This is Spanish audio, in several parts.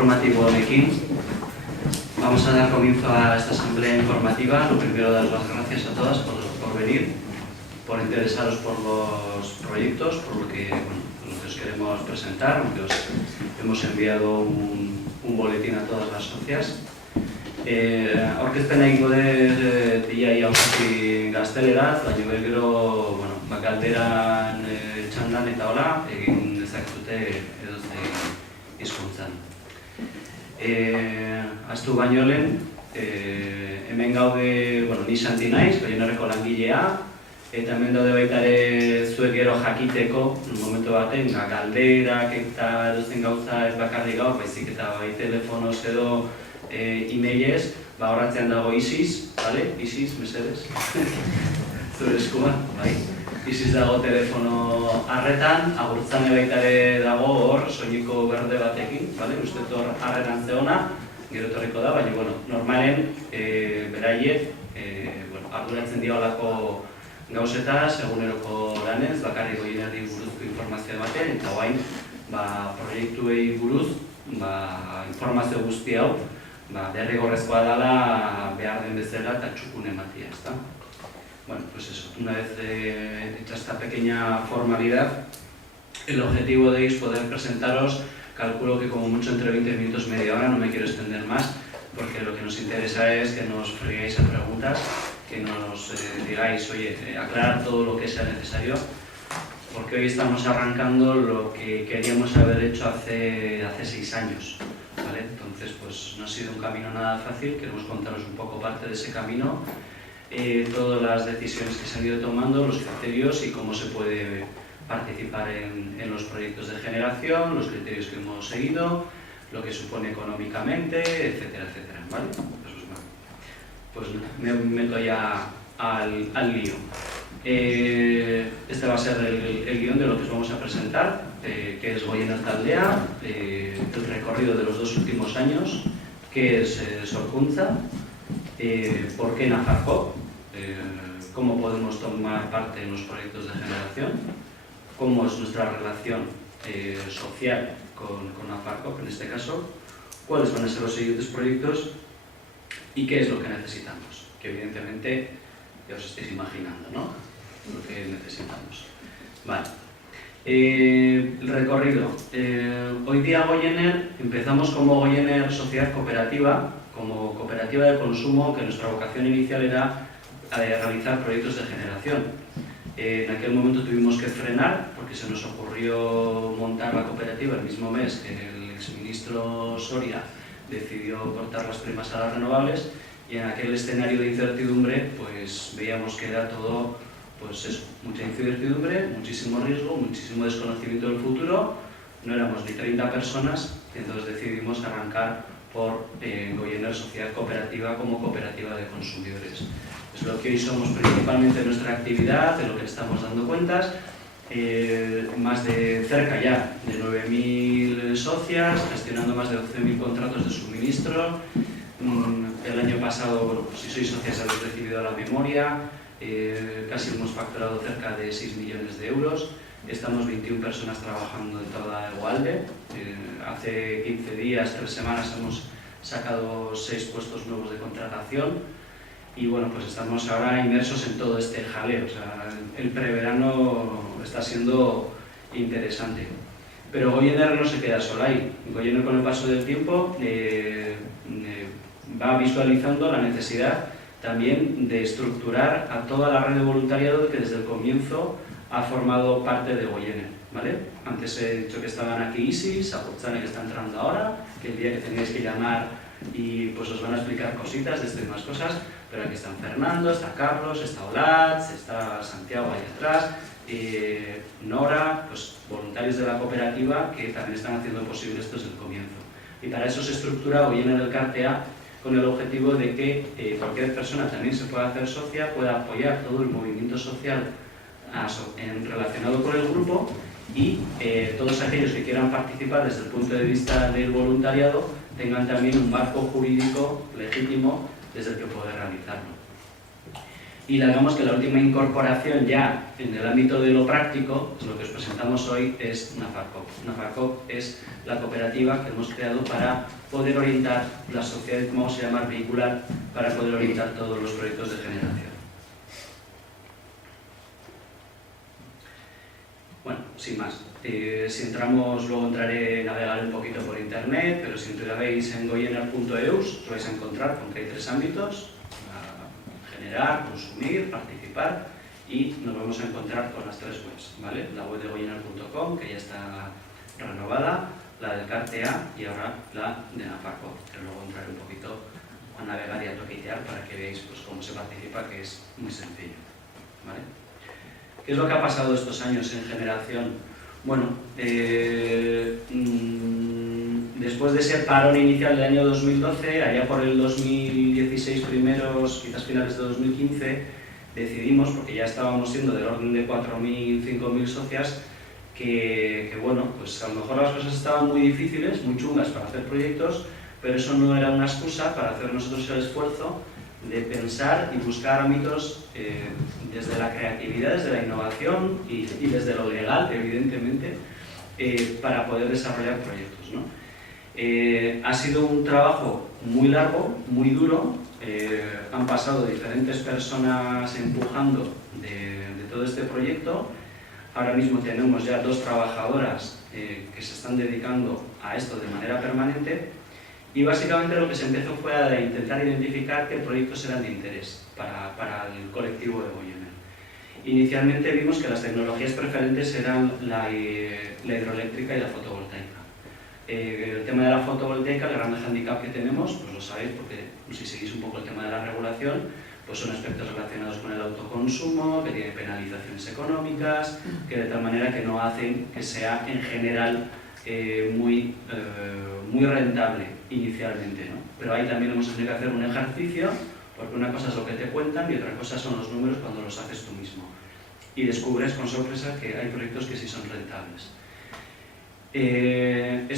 informativo honekin. Vamos a dar comienzo a esta asamblea informativa. Lo primero, dar las gracias a todas por venir, por interesaros por los proyectos, por lo que os queremos presentar, aunque os hemos enviado un boletín a todas las socias. Aurkezpen egingo dut ia aurkati gazteleraz, baina gero galderan txandan eta hola egin dezakete edozein hizkuntzan. Astu baino lehen, hemen gaude, ni Santi naiz, Goienerreko langilea, eta hemen daude baita ere zuek gero jakiteko, momentu baten, galderak eta edozein gauza ez bakarrik gaur, baizik eta bai telefonoz edo e-mailez, horratzean dago ISIS, ISIS, mesedez, zure eskua, bai. ISIS dago telefono arretan, agurtzane baita ere dago hor, soinuko berde batekin, uste hor arretan zeona, gero etorriko da, baina, normalen, beraiek, arduratzen diolako gauzetaz, eguneroko lanez, bakarrik Goienerri buruzko informazio baten, eta guain, proiektuei buruz, informazio guzti hau, derrigorrezkoa dela behar den bezala eta txukun ematia, ezta? Bueno, pues eso, una vez hecha esta pequeña formalidad, el objetivo de hoy es poder presentaros, calculo que como mucho entre 20 minutos, media hora, no me quiero extender más, porque lo que nos interesa es que nos freguéis a preguntas, que nos digáis, oye, aclarar todo lo que sea necesario, porque hoy estamos arrancando lo que queríamos haber hecho hace 6 años. Entonces, pues no ha sido un camino nada fácil, queremos contaros un poco parte de ese camino, todas las decisiones que se han ido tomando, los criterios y cómo se puede participar en los proyectos de generación, los criterios que hemos seguido, lo que supone económicamente, etcétera, etcétera, ¿vale? Pues me meto ya al lío. Este va a ser el guión de lo que os vamos a presentar, que es Goiener Taldea, el recorrido de los 2 últimos años, qué es Sorkuntza, por qué Nafarco, cómo podemos tomar parte en los proyectos de generación, cómo es nuestra relación social con Nafarco, en este caso, cuáles van a ser los siguientes proyectos y qué es lo que necesitamos, que evidentemente ya os estáis imaginando, ¿no? Lo que necesitamos. Vale. El recorrido. Hoy día Goiener empezamos como Goiener Sociedad Cooperativa, como cooperativa de consumo, que nuestra vocación inicial era realizar proyectos de generación. En aquel momento tuvimos que frenar porque se nos ocurrió montar la cooperativa el mismo mes que el exministro Soria decidió cortar las primas a las renovables, y en aquel escenario de incertidumbre pues veíamos que era todo mucha incertidumbre, muchísimo riesgo, muchísimo desconocimiento del futuro. No éramos ni 30 personas, entonces decidimos arrancar por Goiener Sociedad Cooperativa como cooperativa de consumidores. Es lo que hoy somos principalmente en nuestra actividad, de lo que estamos dando cuentas. Más de cerca ya de 9.000 socias, gestionando más de 12.000 contratos de suministro. El año pasado, si sois socias habéis recibido la memoria, casi hemos facturado cerca de 6 millones de euros. Estamos 21 personas trabajando en toda Egualde. Hace 15 días, 3 semanas hemos sacado 6 puestos nuevos de contratación. Y pues estamos ahora inmersos en todo este jaleo. O sea, el preverano está siendo interesante. Pero Goiener no se queda solo ahí. Goiener, con el paso del tiempo, va visualizando la necesidad también de estructurar a toda la red de voluntariado que desde el comienzo ha formado parte de Goiener, ¿vale? Antes he dicho que estaban aquí ISIS, Agurtzane que está entrando ahora, que el día que tenéis que llamar y pues os van a explicar cositas de esto y más cosas, pero aquí están Fernando, está Carlos, está Olatz, está Santiago ahí atrás, Nora, pues voluntarios de la cooperativa que también están haciendo posible esto desde el comienzo. Y para eso se estructura Goiener Elkartea con el objetivo de que cualquier persona también se pueda hacer socia, pueda apoyar todo el movimiento social relacionado con el grupo, y todos aquellos que quieran participar desde el punto de vista del voluntariado tengan también un marco jurídico legítimo desde el que poder realizarlo. Y digamos que la última incorporación ya en el ámbito de lo práctico, lo que os presentamos hoy, es Nafarcoop. Nafarcoop es la cooperativa que hemos creado para poder orientar la sociedad, vamos a llamar vehicular, para poder orientar todos los proyectos de generación. Bueno, sin más. Si entramos, luego entraré a navegar un poquito por internet, pero si entráis en goiener.eus os vais a encontrar con que hay 3 ámbitos: generar, consumir, participar, y nos vamos a encontrar con las 3 webs, ¿vale? La web de goiener.com, que ya está renovada, la del CarteA y ahora la de Nafarcoop, que luego entraré un poquito a navegar y a toquetear para que veáis pues, cómo se participa, que es muy sencillo, ¿vale? ¿Qué es lo que ha pasado estos años en generación? Bueno, después de ese parón inicial del año 2012, allá por el 2016 primeros, quizás finales de 2015, decidimos, porque ya estábamos siendo del orden de 4.000, 5.000 socias, que bueno, pues a lo mejor las cosas estaban muy difíciles, muy chungas para hacer proyectos, pero eso no era una excusa para hacer nosotros el esfuerzo de pensar y buscar ámbitos desde la creatividad, desde la innovación y desde lo legal, evidentemente, para poder desarrollar proyectos, ¿no? Ha sido un trabajo muy largo, muy duro. Han pasado diferentes personas empujando de todo este proyecto. Ahora mismo tenemos ya 2 trabajadoras que se están dedicando a esto de manera permanente. Y básicamente lo que se empezó fue a intentar identificar qué proyectos eran de interés para el colectivo de Goiener. Inicialmente vimos que las tecnologías preferentes eran la hidroeléctrica y la fotovoltaica. El tema de la fotovoltaica, el gran handicap que tenemos, pues lo sabéis porque si seguís un poco el tema de la regulación, pues son aspectos relacionados con el autoconsumo, que tiene penalizaciones económicas, que de tal manera que no hacen que sea en general muy rentable inicialmente, ¿no? Pero ahí también hemos tenido que hacer un ejercicio, porque una cosa es lo que te cuentan y otra cosa son los números cuando los haces tú mismo. Y descubres con sorpresa que hay proyectos que sí son rentables. El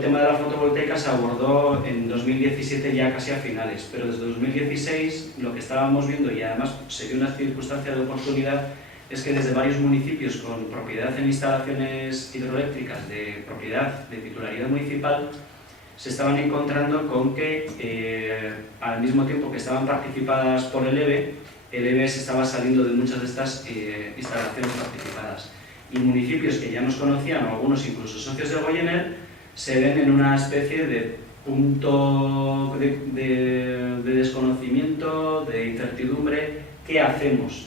tema de la fotovoltaica se abordó en 2017 ya casi a finales, pero desde 2016 lo que estábamos viendo, y además se dio una circunstancia de oportunidad, es que desde varios municipios con propiedad en instalaciones hidroeléctricas de propiedad de titularidad municipal se estaban encontrando con que al mismo tiempo que estaban participadas por el EVE se estaba saliendo de muchas de estas instalaciones participadas. Y municipios que ya nos conocían, o algunos incluso socios de Goiener, se ven en una especie de punto de desconocimiento, de incertidumbre. ¿Qué hacemos?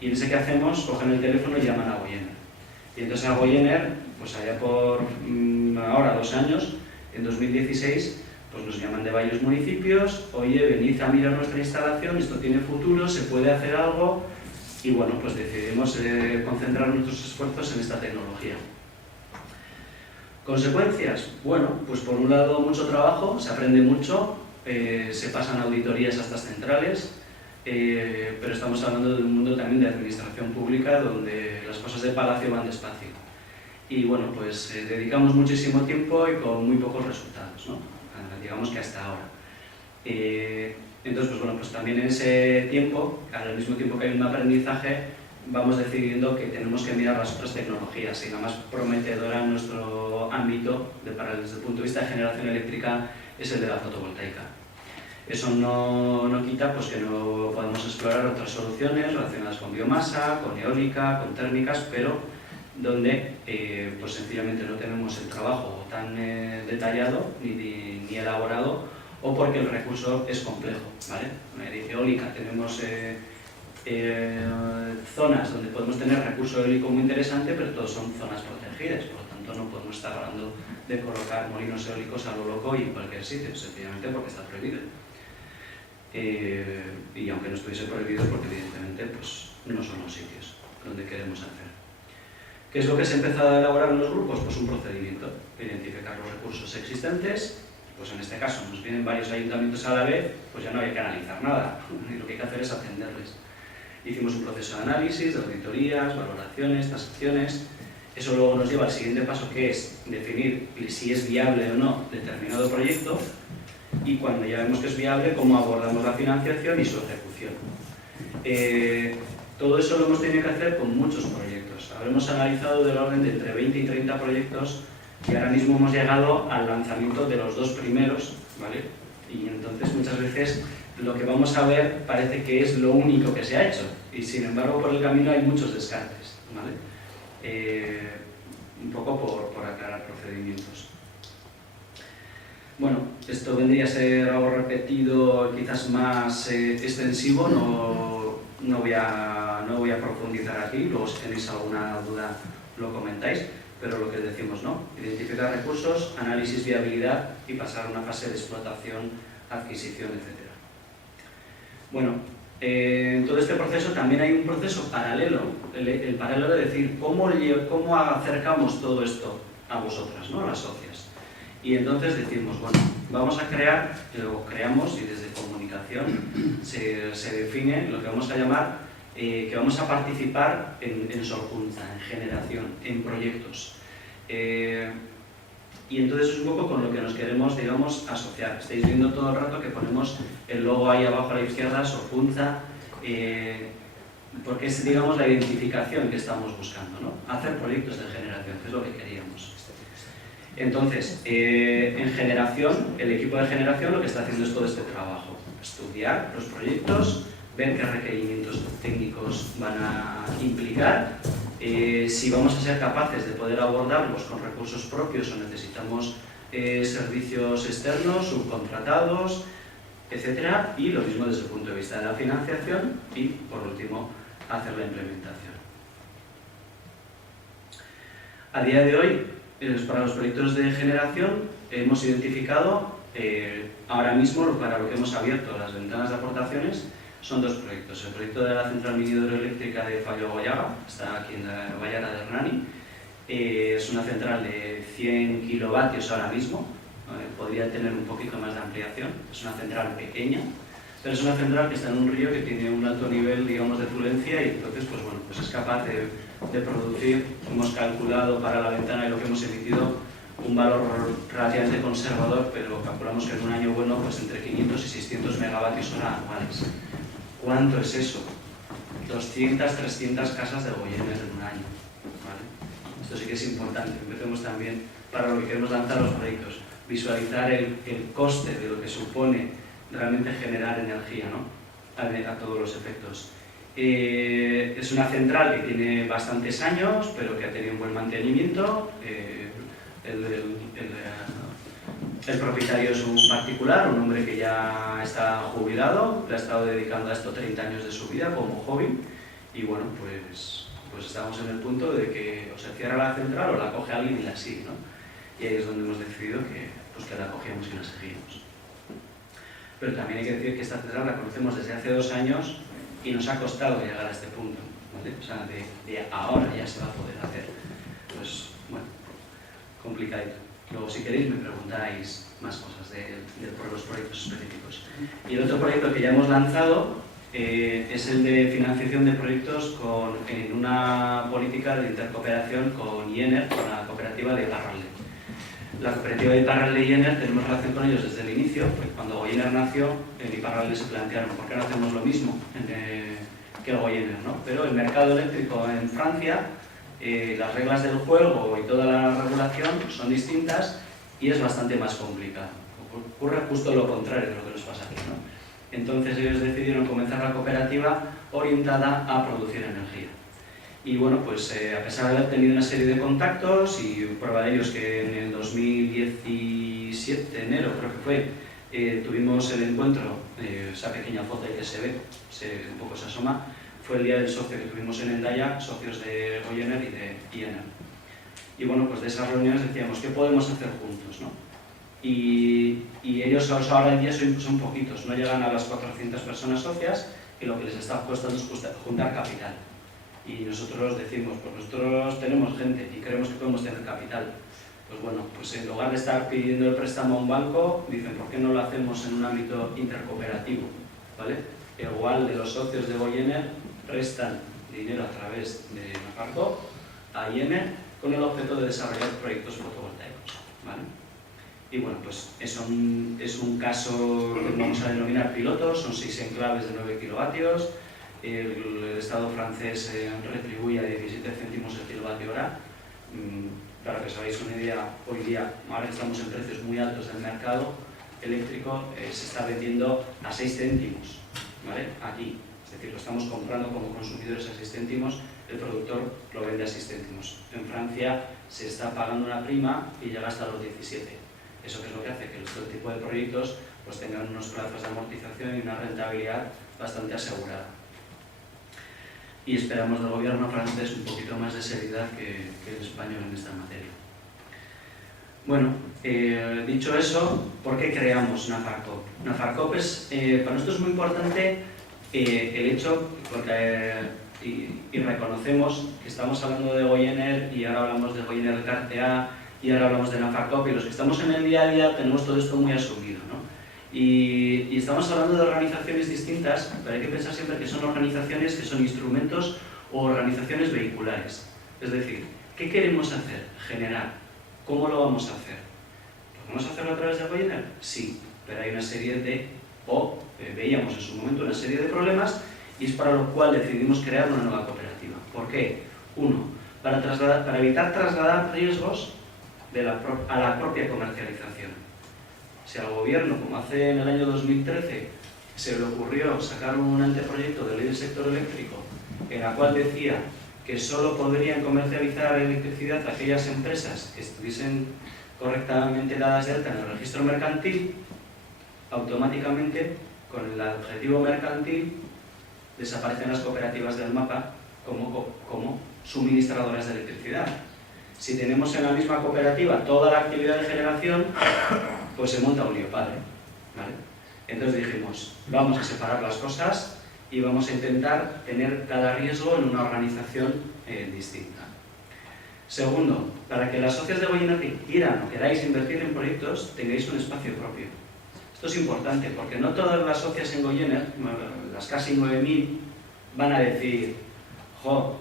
Y en ese que hacemos, cogen el teléfono y llaman a Goiener. Y entonces a Goiener, pues allá por ahora 2 años, en 2016, pues nos llaman de varios municipios: oye, venid a mirar nuestra instalación, esto tiene futuro, se puede hacer algo. Y bueno, pues decidimos concentrar nuestros esfuerzos en esta tecnología. ¿Consecuencias? Bueno, pues por un lado mucho trabajo, se aprende mucho, se pasan auditorías a estas centrales, pero estamos hablando de un mundo también de administración pública donde las cosas de palacio van despacio. Y bueno, pues dedicamos muchísimo tiempo y con muy pocos resultados, ¿no? Digamos que hasta ahora. Entonces, pues bueno, pues también en ese tiempo, al mismo tiempo que hay un aprendizaje, vamos decidiendo que tenemos que mirar las otras tecnologías, y la más prometedora en nuestro ámbito, desde el punto de vista de generación eléctrica, es el de la fotovoltaica. Eso no quita pues, que no podemos explorar otras soluciones relacionadas con biomasa, con eólica, con térmicas, pero donde pues sencillamente no tenemos el trabajo tan detallado ni elaborado, o porque el recurso es complejo, ¿vale? En eólica tenemos zonas donde podemos tener recurso eólico muy interesante, pero todos son zonas protegidas, por lo tanto no podemos estar hablando de colocar molinos eólicos a lo loco y en cualquier sitio, sencillamente porque está prohibido. Y aunque no estuviese prohibido, porque evidentemente pues, no son los sitios donde queremos hacer. ¿Qué es lo que se empezó a elaborar en los grupos? Pues un procedimiento, identificar los recursos existentes. Pues en este caso nos vienen varios ayuntamientos a la vez, pues ya no hay que analizar nada, y lo que hay que hacer es atenderles. Hicimos un proceso de análisis, de auditorías, valoraciones, tasaciones. Eso luego nos lleva al siguiente paso, que es definir si es viable o no determinado proyecto, y cuando ya vemos que es viable, cómo abordamos la financiación y su ejecución. Todo eso lo hemos tenido que hacer con muchos proyectos. Habremos analizado del orden de entre 20 y 30 proyectos y ahora mismo hemos llegado al lanzamiento de los 2 primeros, ¿vale? Y entonces muchas veces lo que vamos a ver parece que es lo único que se ha hecho y sin embargo por el camino hay muchos descartes, ¿vale? Un poco por aclarar procedimientos. Bueno, esto vendría a ser algo repetido, quizás más extensivo, no voy a profundizar aquí, luego si tenéis alguna duda lo comentáis, pero lo que decimos, ¿no? Identificar recursos, análisis viabilidad y pasar a una fase de explotación, adquisición, etc. Bueno, en todo este proceso también hay un proceso paralelo, el paralelo de decir cómo acercamos todo esto a vosotras, ¿no? A las socias. Y entonces decimos, bueno, vamos a crear, lo creamos y desde comunicación se define lo que vamos a llamar, que vamos a participar en Sorkuntza, en generación, en proyectos. Y entonces es un poco con lo que nos queremos, digamos, asociar. Estáis viendo todo el rato que ponemos el logo ahí abajo a la izquierda, Sorkuntza, porque es, digamos, la identificación que estamos buscando, ¿no? Hacer proyectos de generación, que es lo que queríamos. Entonces, en generación, el equipo de generación lo que está haciendo es todo este trabajo. Estudiar los proyectos, ver qué requerimientos técnicos van a implicar, si vamos a ser capaces de poder abordarlos con recursos propios o necesitamos servicios externos, subcontratados, etc. Y lo mismo desde el punto de vista de la financiación y, por último, hacer la implementación. A día de hoy, para los proyectos de generación, hemos identificado ahora mismo, para lo que hemos abierto las ventanas de aportaciones, son 2 proyectos. El proyecto de la central mini hidroeléctrica de Fallo-Goyaga, está aquí en la Vallara de Hernani. Es una central de 100 kilovatios ahora mismo, podría tener un poquito más de ampliación. Es una central pequeña, pero es una central que está en un río que tiene un alto nivel, digamos, de fluencia y entonces, pues bueno, pues es capaz de producir. Hemos calculado para la ventana y lo que hemos emitido un valor relativamente conservador, pero calculamos que en un año bueno, pues entre 500 y 600 megavatios hora anuales. ¿Cuánto es eso? 200, 300 casas de Goyener en un año, ¿vale? Esto sí que es importante. Empecemos también, para lo que queremos lanzar los proyectos, visualizar el coste de lo que supone realmente generar energía, ¿no? A todos los efectos. Es una central que tiene bastantes años, pero que ha tenido un buen mantenimiento. El propietario es un particular, un hombre que ya está jubilado, le ha estado dedicando a esto 30 años de su vida como hobby y bueno, pues estamos en el punto de que o se cierra la central o la coge alguien y la sigue, ¿no? Y ahí es donde hemos decidido que la cogemos y la seguimos. Pero también hay que decir que esta central la conocemos desde hace 2 años y nos ha costado llegar a este punto, ¿vale? O sea, de ahora ya se va a poder hacer. Pues bueno, complicadito. Luego, si queréis, me preguntáis más cosas por los proyectos específicos. Y el otro proyecto que ya hemos lanzado es el de financiación de proyectos en una política de intercooperación con IENER, con la cooperativa de Iparralde. La cooperativa de Iparralde y IENER tenemos relación con ellos desde el inicio, porque cuando Goyener nació, en Iparralde se plantearon ¿por qué no hacemos lo mismo que Goyener, ¿no? Pero el mercado eléctrico en Francia, las reglas del juego y toda la regulación son distintas y es bastante más complicado. Ocurre justo lo contrario de lo que nos pasa aquí, ¿no? Entonces ellos decidieron comenzar la cooperativa orientada a producir energía. Y bueno, pues a pesar de haber tenido una serie de contactos y prueba de ellos que en el 2017, enero creo que fue, tuvimos el encuentro, esa pequeña foto ahí que se ve, un poco se asoma, fue el día del socio que tuvimos en Hendaya, socios de Goyener y de IENER. Y bueno, pues de esas reuniones decíamos, ¿qué podemos hacer juntos, no? Y ellos ahora en día son poquitos, no llegan a las 400 personas socias y lo que les está costando es juntar capital. Y nosotros decimos, pues nosotros tenemos gente y creemos que podemos tener capital. Pues bueno, pues en lugar de estar pidiendo el préstamo a un banco, dicen, ¿por qué no lo hacemos en un ámbito intercooperativo? ¿Vale? Igual de los socios de Goyener prestan dinero a través de Nafarco a IENER con el objeto de desarrollar proyectos fotovoltaicos, ¿vale? Y bueno, pues es un caso que vamos a denominar piloto, son 6 enclaves de 9 kilovatios, el Estado francés retribuye a 17 céntimos el kilovatio hora. Para que os hagáis una idea, hoy día, ahora que estamos en precios muy altos del mercado eléctrico, se está vendiendo a 6 céntimos, ¿vale? Aquí. Es decir, lo estamos comprando como consumidores a 6 céntimos, el productor lo vende a 6 céntimos. En Francia se está pagando una prima y llega hasta los 17. ¿Eso qué es lo que hace? Que este tipo de proyectos pues tengan unos plazos de amortización y una rentabilidad bastante asegurada. Y esperamos del gobierno francés un poquito más de seriedad que el español en esta materia. Bueno, dicho eso, ¿por qué creamos Nafarcoop? Nafarcoop es, para nosotros es muy importante el hecho, porque, y reconocemos que estamos hablando de Goyener y ahora hablamos de Goyener Cartea y ahora hablamos de Nafarcoop, y los que estamos en el día a día tenemos todo esto muy asumido, ¿no? Y estamos hablando de organizaciones distintas, pero hay que pensar siempre que son organizaciones que son instrumentos o organizaciones vehiculares. Es decir, ¿qué queremos hacer? Generar. ¿Cómo lo vamos a hacer? ¿Podemos hacerlo a través de Goyener? Sí, pero hay una serie de, veíamos en su momento una serie de problemas, y es para lo cual decidimos crear una nueva cooperativa. ¿Por qué? Uno, para evitar trasladar riesgos a la propia comercialización. Si al gobierno, como hace en el año 2013, se le ocurrió sacar un anteproyecto de ley del sector eléctrico, en la cual decía que solo podrían comercializar electricidad aquellas empresas que estuviesen correctamente dadas de alta en el registro mercantil, automáticamente, con el objetivo mercantil, desaparecen las cooperativas del mapa como suministradoras de electricidad. Si tenemos en la misma cooperativa toda la actividad de generación, pues se monta un lío padre, ¿vale? Entonces dijimos, vamos a separar las cosas y vamos a intentar tener cada riesgo en una organización distinta. Segundo, para que las socias de Goyener que quieran o queráis invertir en proyectos, tengáis un espacio propio. Esto es importante porque no todas las socias en Goyener, las casi 9.000, van a decir, jo,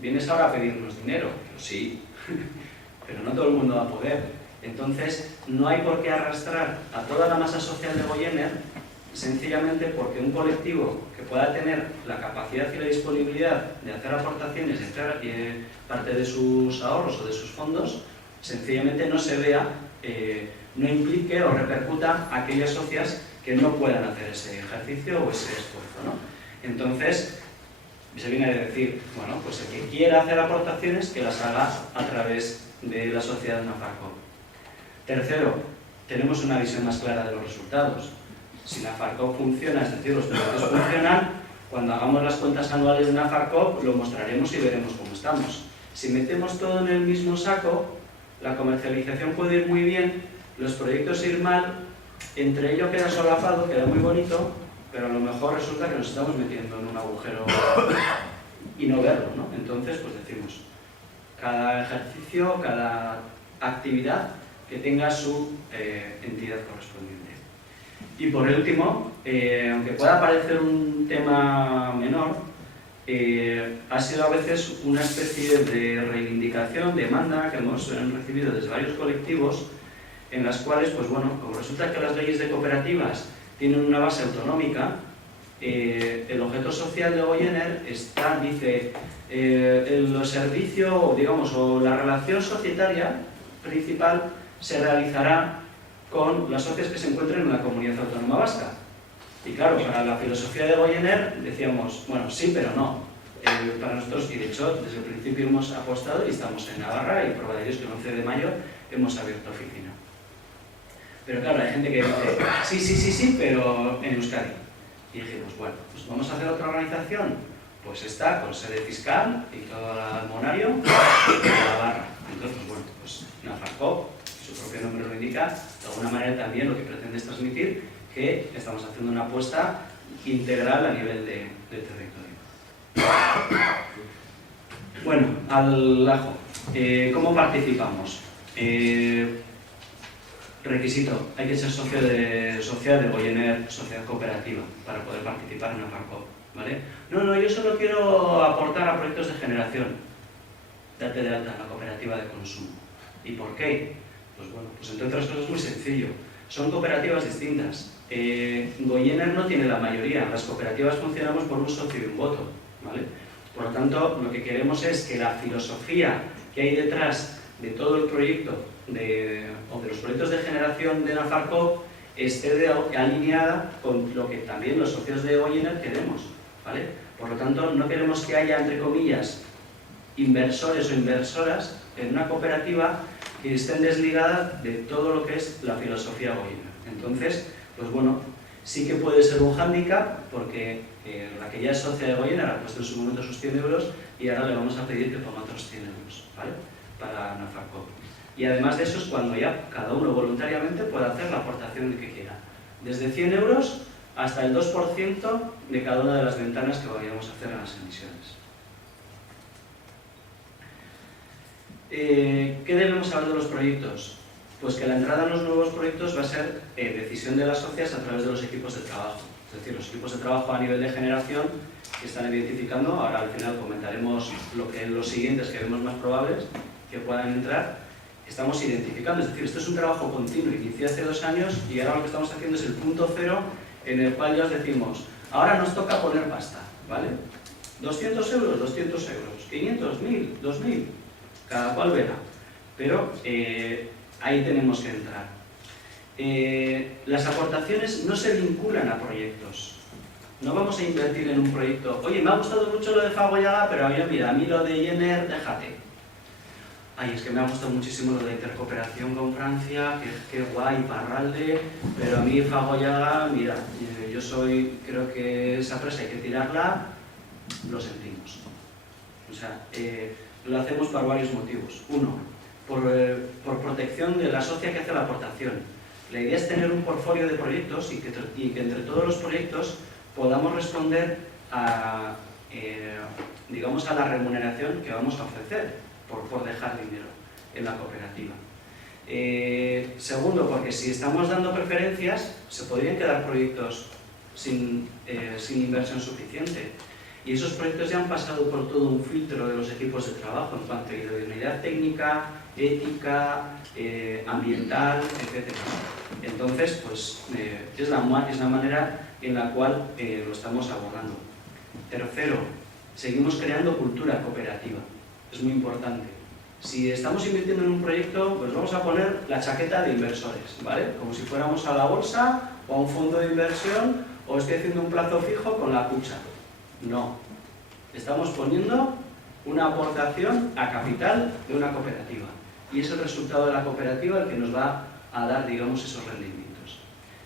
¿vienes ahora a pedirnos dinero? Yo sí, pero no todo el mundo va a poder. Entonces, no hay por qué arrastrar a toda la masa social de Goyener, sencillamente porque un colectivo que pueda tener la capacidad y la disponibilidad de hacer aportaciones y hacer parte de sus ahorros o de sus fondos, sencillamente no se vea, no implique o repercuta a aquellas socias que no puedan hacer ese ejercicio o ese esfuerzo, ¿no? Entonces, se viene a decir, bueno, pues el que quiera hacer aportaciones, que las haga a través de la sociedad Nafarcoop. Tercero, tenemos una visión más clara de los resultados. Si Nafarcoop funciona, es decir, los proyectos funcionan, cuando hagamos las cuentas anuales de Nafarcoop lo mostraremos y veremos cómo estamos. Si metemos todo en el mismo saco, la comercialización puede ir muy bien, los proyectos ir mal, entre ello queda solapado, queda muy bonito, pero a lo mejor resulta que nos estamos metiendo en un agujero y no verlo, ¿no? Entonces, pues decimos, cada ejercicio, cada actividad que tenga su entidad correspondiente. Y por último, aunque pueda parecer un tema menor, ha sido a veces una especie de reivindicación, demanda que hemos recibido desde varios colectivos, en las cuales, pues bueno, como resulta que las leyes de cooperativas tienen una base autonómica, el objeto social de Goyener dice, el servicio, digamos, o la relación societaria principal se realizará con las socias que se encuentren en la comunidad autónoma vasca. Y claro, para la filosofía de Goyener decíamos, bueno, sí, pero no. Para nosotros, y de hecho, desde el principio hemos apostado y estamos en Navarra, y prueba de ello es que el 11 de mayo hemos abierto oficina. Pero claro, hay gente que dice, sí, pero en Euskadi. Y dijimos, bueno, pues vamos a hacer otra organización. Pues está con sede fiscal y todo el almonario en Navarra. Entonces, bueno, pues Nafarcoop, su propio nombre lo indica, de alguna manera también lo que pretende es transmitir que estamos haciendo una apuesta integral a nivel de territorio. Bueno, al ajo. ¿Cómo participamos? Requisito, hay que ser socio de sociedad de Goyener, sociedad cooperativa, para poder participar en Nafarcoop, ¿vale? No, yo solo quiero aportar a proyectos de generación. Date de alta en la cooperativa de consumo. ¿Y por qué? Pues bueno, pues entre otras cosas es muy sencillo. Son cooperativas distintas. Goiener no tiene la mayoría. Las cooperativas funcionamos por un socio y un voto, ¿vale? Por lo tanto, lo que queremos es que la filosofía que hay detrás de todo el proyecto o de los proyectos de generación de Nafarco esté alineada con lo que también los socios de Goiener queremos, ¿vale? Por lo tanto, no queremos que haya, entre comillas, inversores o inversoras en una cooperativa que estén desligadas de todo lo que es la filosofía Goiener. Entonces, pues bueno, sí que puede ser un hándicap porque la que ya es socia de Goiener ha puesto en su momento sus 100 euros y ahora le vamos a pedir que ponga otros 100 euros, ¿vale? Para Nafarco. Y además de eso es cuando ya cada uno voluntariamente puede hacer la aportación que quiera. Desde 100 euros hasta el 2% de cada una de las ventanas que vayamos a hacer en las emisiones. ¿Qué debemos saber de los proyectos? Pues que la entrada en los nuevos proyectos va a ser decisión de las socias a través de los equipos de trabajo. Es decir, los equipos de trabajo a nivel de generación que están identificando, ahora al final comentaremos los siguientes que vemos más probables que puedan entrar, estamos identificando. Es decir, esto es un trabajo continuo, inicié hace 2 años y ahora lo que estamos haciendo es el punto cero en el cual ya os decimos, ahora nos toca poner pasta, ¿vale? 200 euros, 200 euros, 500, 1000, 2000, cada cual verá. Pero ahí tenemos que entrar. Las aportaciones no se vinculan a proyectos. No vamos a invertir en un proyecto. Oye, me ha gustado mucho lo de Fagoyaga, pero mira, a mí lo de Goiener, déjate. Ay, es que me ha gustado muchísimo lo de intercooperación con Francia, que guay, Parralde, pero a mí Fagoyaga, mira, creo que esa presa hay que tirarla, lo sentimos. O sea, lo hacemos por varios motivos. Uno, por protección de la socia que hace la aportación. La idea es tener un portfolio de proyectos y que entre todos los proyectos podamos responder a, digamos, a la remuneración que vamos a ofrecer por dejar dinero en la cooperativa. Segundo, porque si estamos dando preferencias, se podrían quedar proyectos sin inversión suficiente. Y esos proyectos ya han pasado por todo un filtro de los equipos de trabajo en cuanto a idoneidad técnica, ética, ambiental, etc. Entonces, pues es la manera en la cual lo estamos abordando. Tercero, seguimos creando cultura cooperativa. Es muy importante. Si estamos invirtiendo en un proyecto, pues vamos a poner la chaqueta de inversores, ¿vale? Como si fuéramos a la bolsa o a un fondo de inversión o estoy haciendo un plazo fijo con la cucha. No. Estamos poniendo una aportación a capital de una cooperativa. Y es el resultado de la cooperativa el que nos va a dar, digamos, esos rendimientos.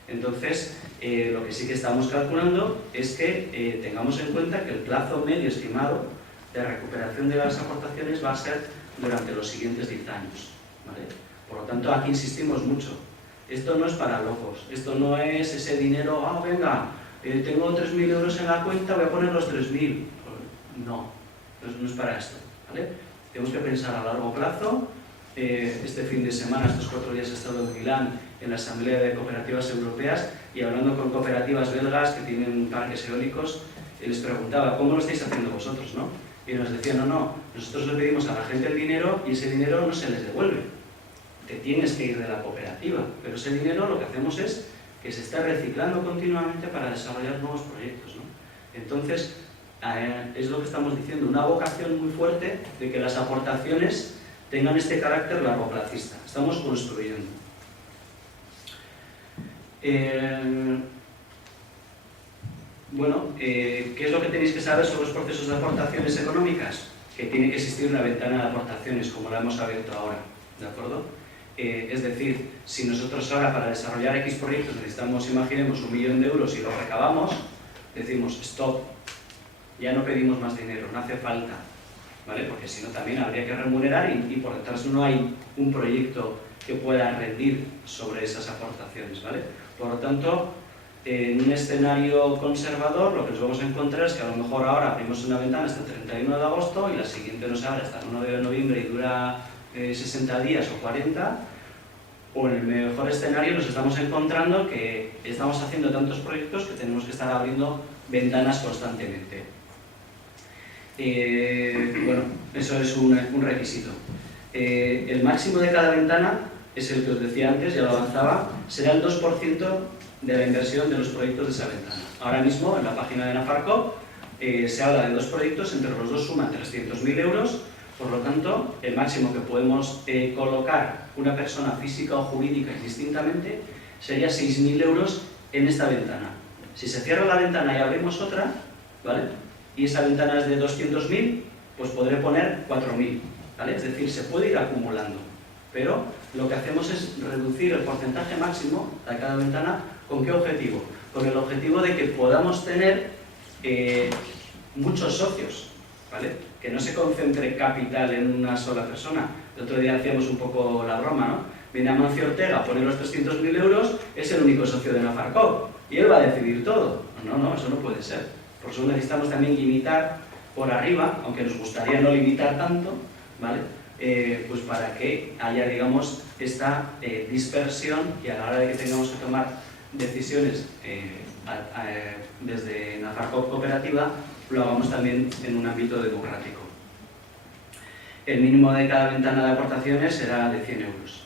Entonces, lo que sí que estamos calculando es que tengamos en cuenta que el plazo medio estimado de recuperación de las aportaciones va a ser durante los siguientes 10 años, ¿vale? Por lo tanto, aquí insistimos mucho. Esto no es para locos. Esto no es ese dinero, venga, tengo 3.000 euros en la cuenta, voy a poner los 3.000. No es para esto, ¿vale? Tenemos que pensar a largo plazo. Este fin de semana, estos 4 días, he estado en Milán en la Asamblea de Cooperativas Europeas y hablando con cooperativas belgas que tienen parques eólicos, les preguntaba, ¿cómo lo estáis haciendo vosotros, no? Y nos decían, no, nosotros le pedimos a la gente el dinero y ese dinero no se les devuelve. Te tienes que ir de la cooperativa, pero ese dinero lo que hacemos es que se está reciclando continuamente para desarrollar nuevos proyectos, ¿no? Entonces, es lo que estamos diciendo, una vocación muy fuerte de que las aportaciones tengan este carácter largoplacista. Estamos construyendo. Bueno, ¿qué es lo que tenéis que saber sobre los procesos de aportaciones económicas? Que tiene que existir una ventana de aportaciones, como la hemos abierto ahora, ¿de acuerdo? Es decir, si nosotros ahora para desarrollar X proyectos necesitamos, imaginemos, 1 millón de euros y lo recabamos, decimos, stop, ya no pedimos más dinero, no hace falta, ¿vale? Porque si no también habría que remunerar y por detrás no hay un proyecto que pueda rendir sobre esas aportaciones, ¿vale? Por lo tanto, en un escenario conservador lo que nos vamos a encontrar es que a lo mejor ahora abrimos una ventana hasta el 31 de agosto y la siguiente nos abre hasta el 1 de noviembre y dura 60 días o 40, o en el mejor escenario nos estamos encontrando que estamos haciendo tantos proyectos que tenemos que estar abriendo ventanas constantemente. Bueno, eso es un requisito. El máximo de cada ventana es el que os decía antes, ya lo avanzaba, será el 2% de la inversión de los proyectos de esa ventana. Ahora mismo, en la página de Nafarco, se habla de 2 proyectos, entre los dos suman 300.000 euros, por lo tanto, el máximo que podemos colocar una persona física o jurídica indistintamente sería 6.000 euros en esta ventana. Si se cierra la ventana y abrimos otra, ¿vale?, y esa ventana es de 200.000, pues podré poner 4.000, ¿vale? Es decir, se puede ir acumulando, pero lo que hacemos es reducir el porcentaje máximo de cada ventana. ¿Con qué objetivo? Con el objetivo de que podamos tener muchos socios, ¿vale? Que no se concentre capital en una sola persona. El otro día hacíamos un poco la broma, ¿no? Viene Amancio Ortega, pone los 300.000 euros, es el único socio de Nafarco y él va a decidir todo. No, eso no puede ser. Por eso necesitamos también limitar por arriba, aunque nos gustaría no limitar tanto, ¿vale? Pues para que haya, digamos, esta dispersión y a la hora de que tengamos que tomar decisiones desde Nafarco Cooperativa, lo hagamos también en un ámbito democrático. El mínimo de cada ventana de aportaciones será de 100 euros.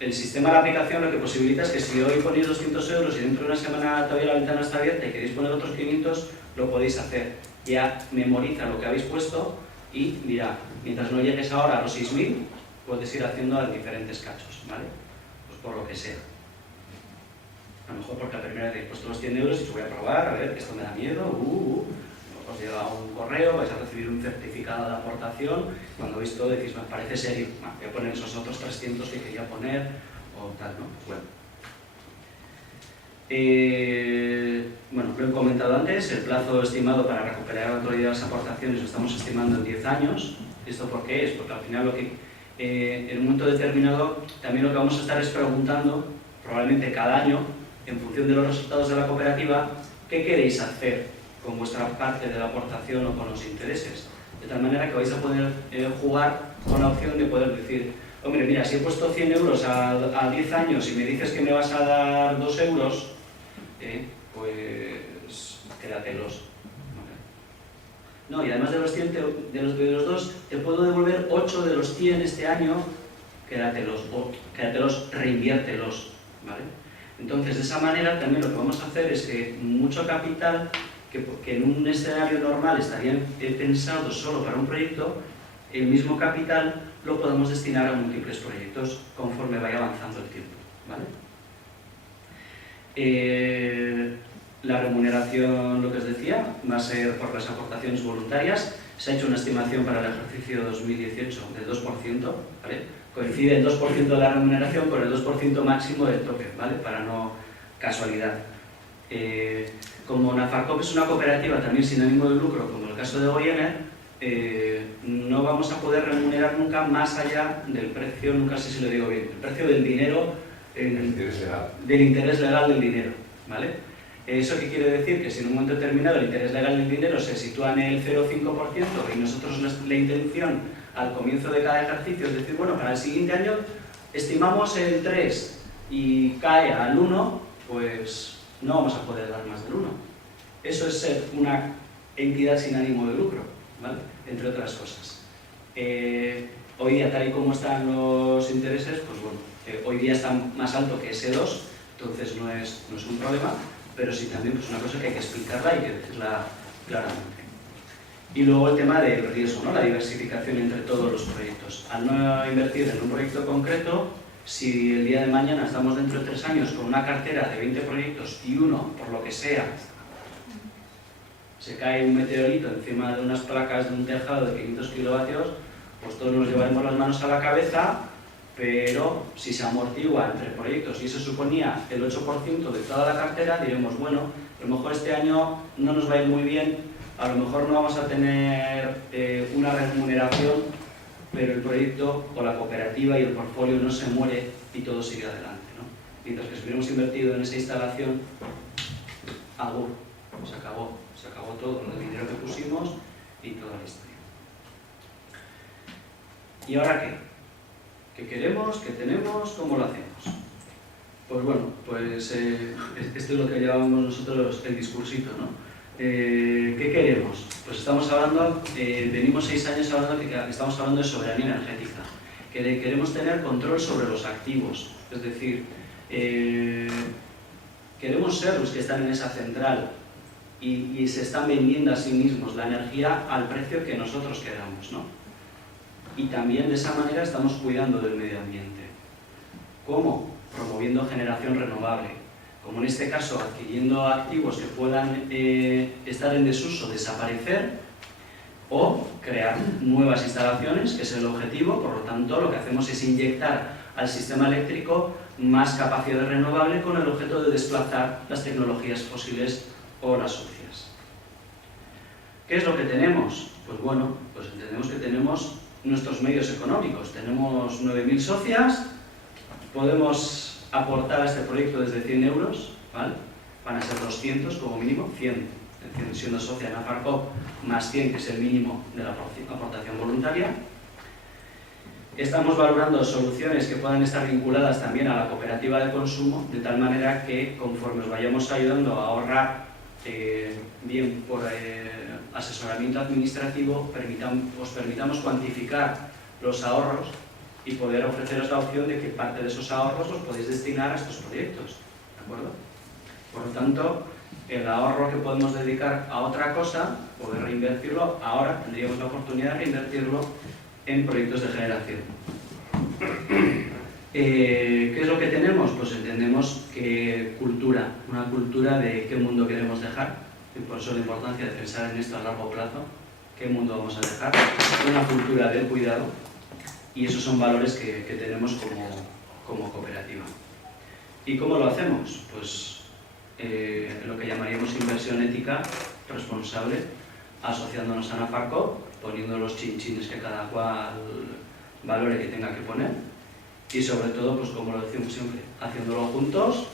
El sistema de aplicación lo que posibilita es que si hoy ponéis 200 euros y dentro de una semana todavía la ventana está abierta y queréis poner otros 500, lo podéis hacer. Ya memoriza lo que habéis puesto y dirá, mientras no llegues ahora a los 6.000, puedes ir haciendo a diferentes cachos, ¿vale? Pues por lo que sea. A lo mejor porque la primera vez he puesto los 100 euros y os voy a probar, a ver, que esto me da miedo, os llega un correo, vais a recibir un certificado de aportación, cuando veis todo decís, me parece serio, voy a poner esos otros 300 que quería poner, o tal, ¿no? Bueno. Bueno, lo he comentado antes, el plazo estimado para recuperar la totalidad de las aportaciones lo estamos estimando en 10 años. ¿Esto por qué es? Porque al final lo que, en un momento determinado también lo que vamos a estar es preguntando, probablemente cada año, en función de los resultados de la cooperativa, ¿qué queréis hacer con vuestra parte de la aportación o con los intereses? De tal manera que vais a poder jugar con la opción de poder decir, hombre, mira, si he puesto 100 euros a 10 años y me dices que me vas a dar 2 euros, pues quédatelos. No, y además de los 100, de los 2, te puedo devolver 8 de los 100 este año, quédatelos, o quédatelos, reinviértelos, ¿vale? Entonces, de esa manera también lo que vamos a hacer es que mucho capital que en un escenario normal estaría pensado solo para un proyecto, el mismo capital lo podemos destinar a múltiples proyectos conforme vaya avanzando el tiempo, ¿vale? La remuneración, lo que os decía, va a ser por las aportaciones voluntarias. Se ha hecho una estimación para el ejercicio 2018 del 2%, ¿vale? Coincide el 2% de la remuneración con el 2% máximo del tope, ¿vale? Para no casualidad. Como Nafarco es una cooperativa también sin ánimo de lucro, como el caso de Goyener, no vamos a poder remunerar nunca más allá del precio, nunca sé si lo digo bien, el precio del dinero, del interés legal del dinero, ¿vale? ¿Eso qué quiere decir? Que si en un momento determinado el interés legal del dinero se sitúa en el 0,5% y nosotros la intención al comienzo de cada ejercicio es decir, bueno, para el siguiente año estimamos el 3 y cae al 1, pues no vamos a poder dar más del 1. Eso es ser una entidad sin ánimo de lucro, ¿vale? Entre otras cosas. Hoy día, tal y como están los intereses, pues bueno, hoy día está más alto que ese 2, entonces no es un problema, pero sí también pues una cosa que hay que explicarla y que decirla claramente. Y luego el tema del riesgo, ¿no? La diversificación entre todos los proyectos. Al no invertir en un proyecto concreto, si el día de mañana estamos dentro de 3 años con una cartera de 20 proyectos y uno, por lo que sea, se cae un meteorito encima de unas placas de un tejado de 500 kilovatios, pues todos nos llevaremos las manos a la cabeza, pero si se amortigua entre proyectos y eso suponía el 8% de toda la cartera, diremos, bueno, a lo mejor este año no nos va a ir muy bien, a lo mejor no vamos a tener una remuneración, pero el proyecto o la cooperativa y el portfolio no se muere y todo sigue adelante, ¿no? Mientras que si hubiéramos invertido en esa instalación, algo se acabó todo, el dinero que pusimos y toda la historia. ¿Y ahora qué? ¿Qué queremos? ¿Qué tenemos? ¿Cómo lo hacemos? Pues bueno, pues esto es lo que llevábamos nosotros el discursito, ¿no? ¿Qué queremos? Pues estamos hablando, venimos 6 años hablando que estamos hablando de soberanía energética. queremos tener control sobre los activos, es decir, queremos ser los que están en esa central y se están vendiendo a sí mismos la energía al precio que nosotros queramos, ¿no? Y también de esa manera estamos cuidando del medio ambiente. ¿Cómo? Promoviendo generación renovable, como en este caso adquiriendo activos que puedan estar en desuso, desaparecer, o crear nuevas instalaciones, que es el objetivo. Por lo tanto, lo que hacemos es inyectar al sistema eléctrico más capacidad renovable con el objeto de desplazar las tecnologías fósiles o las sucias. ¿Qué es lo que tenemos? Pues bueno, pues entendemos que tenemos nuestros medios económicos. Tenemos 9.000 socias, podemos aportar a este proyecto desde 100 euros, ¿vale? Van a ser 200 como mínimo, 100 siendo socia en Nafarco, más 100 que es el mínimo de la aportación voluntaria. Estamos valorando soluciones que puedan estar vinculadas también a la cooperativa de consumo, de tal manera que conforme os vayamos ayudando a ahorrar, bien por asesoramiento administrativo, os permitamos cuantificar los ahorros y poder ofreceros la opción de que parte de esos ahorros los podéis destinar a estos proyectos, ¿de acuerdo? Por lo tanto, el ahorro que podemos dedicar a otra cosa, poder reinvertirlo, ahora tendríamos la oportunidad de reinvertirlo en proyectos de generación. ¿Qué es lo que tenemos? Pues entendemos que cultura, una cultura de qué mundo queremos dejar, y por eso la importancia de pensar en esto a largo plazo, qué mundo vamos a dejar, una cultura del cuidado, y esos son valores que tenemos como cooperativa. ¿Y cómo lo hacemos? Pues lo que llamaríamos inversión ética responsable, asociándonos a Nafarco, poniendo los chinchines que cada cual valore que tenga que poner, y sobre todo, pues como lo decimos siempre, haciéndolo juntos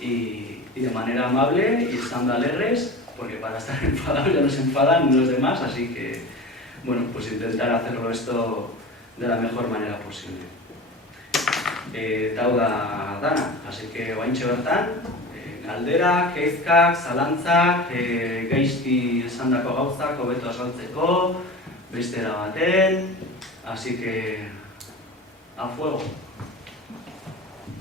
y de manera amable y estando alegres, porque para estar enfadados ya nos enfadan los demás, así que, bueno, pues intentar hacerlo esto de la mejor manera posible. Tauda dana, así que oaintxe bertan, galderak, kezkak, zalantzak, gaizki esandako gauzak hobeto azaltzeko, beste era baten, así que a fuego.